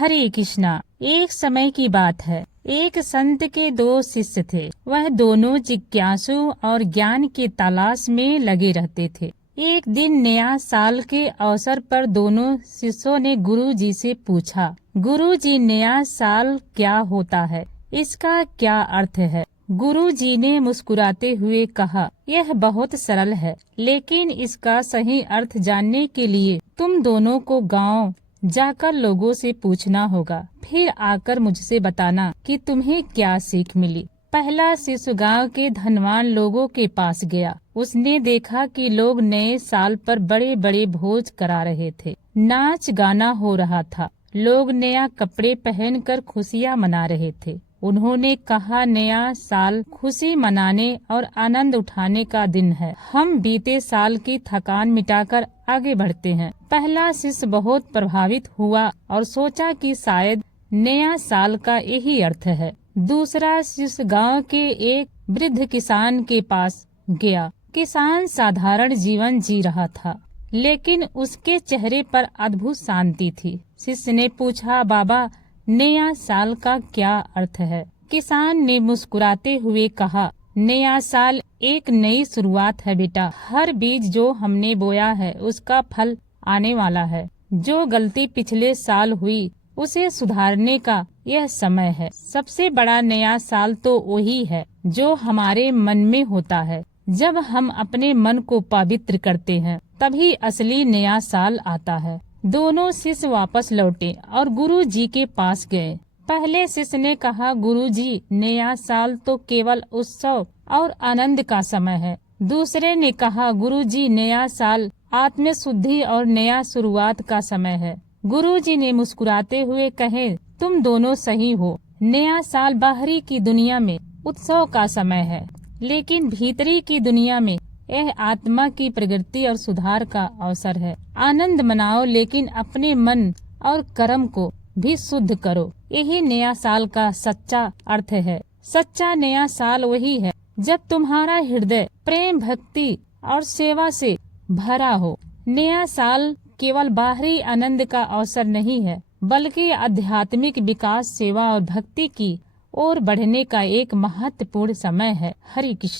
हरे कृष्णा। एक समय की बात है, एक संत के दो शिष्य थे। वह दोनों जिज्ञासु और ज्ञान की तलाश में लगे रहते थे। एक दिन नया साल के अवसर पर दोनों शिष्यों ने गुरु जी से पूछा, गुरु जी नया साल क्या होता है, इसका क्या अर्थ है? गुरु जी ने मुस्कुराते हुए कहा, यह बहुत सरल है, लेकिन इसका सही अर्थ जानने के लिए तुम दोनों को गांव जाकर लोगों से पूछना होगा, फिर आकर मुझसे बताना कि तुम्हें क्या सीख मिली। पहला शिष्य गांव के धनवान लोगों के पास गया। उसने देखा कि लोग नए साल पर बड़े बड़े भोज करा रहे थे। नाच गाना हो रहा था। लोग नया कपड़े पहनकर खुशियां मना रहे थे। उन्होंने कहा, नया साल खुशी मनाने और आनंद उठाने का दिन है। हम बीते साल की थकान मिटाकर आगे बढ़ते हैं। पहला शिष्य बहुत प्रभावित हुआ और सोचा कि शायद नया साल का यही अर्थ है। दूसरा शिष्य गांव के एक वृद्ध किसान के पास गया। किसान साधारण जीवन जी रहा था, लेकिन उसके चेहरे पर अद्भुत शांति थी। शिष्य ने पूछा, बाबा नया साल का क्या अर्थ है? किसान ने मुस्कुराते हुए कहा, नया साल एक नई शुरुआत है बेटा। हर बीज जो हमने बोया है उसका फल आने वाला है। जो गलती पिछले साल हुई उसे सुधारने का यह समय है। सबसे बड़ा नया साल तो वही है जो हमारे मन में होता है। जब हम अपने मन को पवित्र करते हैं तभी असली नया साल आता है। दोनों शिष्य वापस लौटे और गुरु जी के पास गए। पहले शिष्य ने कहा, गुरु जी नया साल तो केवल उत्सव और आनंद का समय है। दूसरे ने कहा, गुरु जी नया साल आत्म शुद्धि और नया शुरुआत का समय है। गुरु जी ने मुस्कुराते हुए कहे, तुम दोनों सही हो। नया साल बाहरी की दुनिया में उत्सव का समय है, लेकिन भीतरी की दुनिया में यह आत्मा की प्रगति और सुधार का अवसर है। आनंद मनाओ, लेकिन अपने मन और कर्म को भी शुद्ध करो। यही नया साल का सच्चा अर्थ है। सच्चा नया साल वही है जब तुम्हारा हृदय प्रेम, भक्ति और सेवा से भरा हो। नया साल केवल बाहरी आनंद का अवसर नहीं है, बल्कि आध्यात्मिक विकास, सेवा और भक्ति की ओर बढ़ने का एक महत्वपूर्ण समय है। हरि कृष्ण।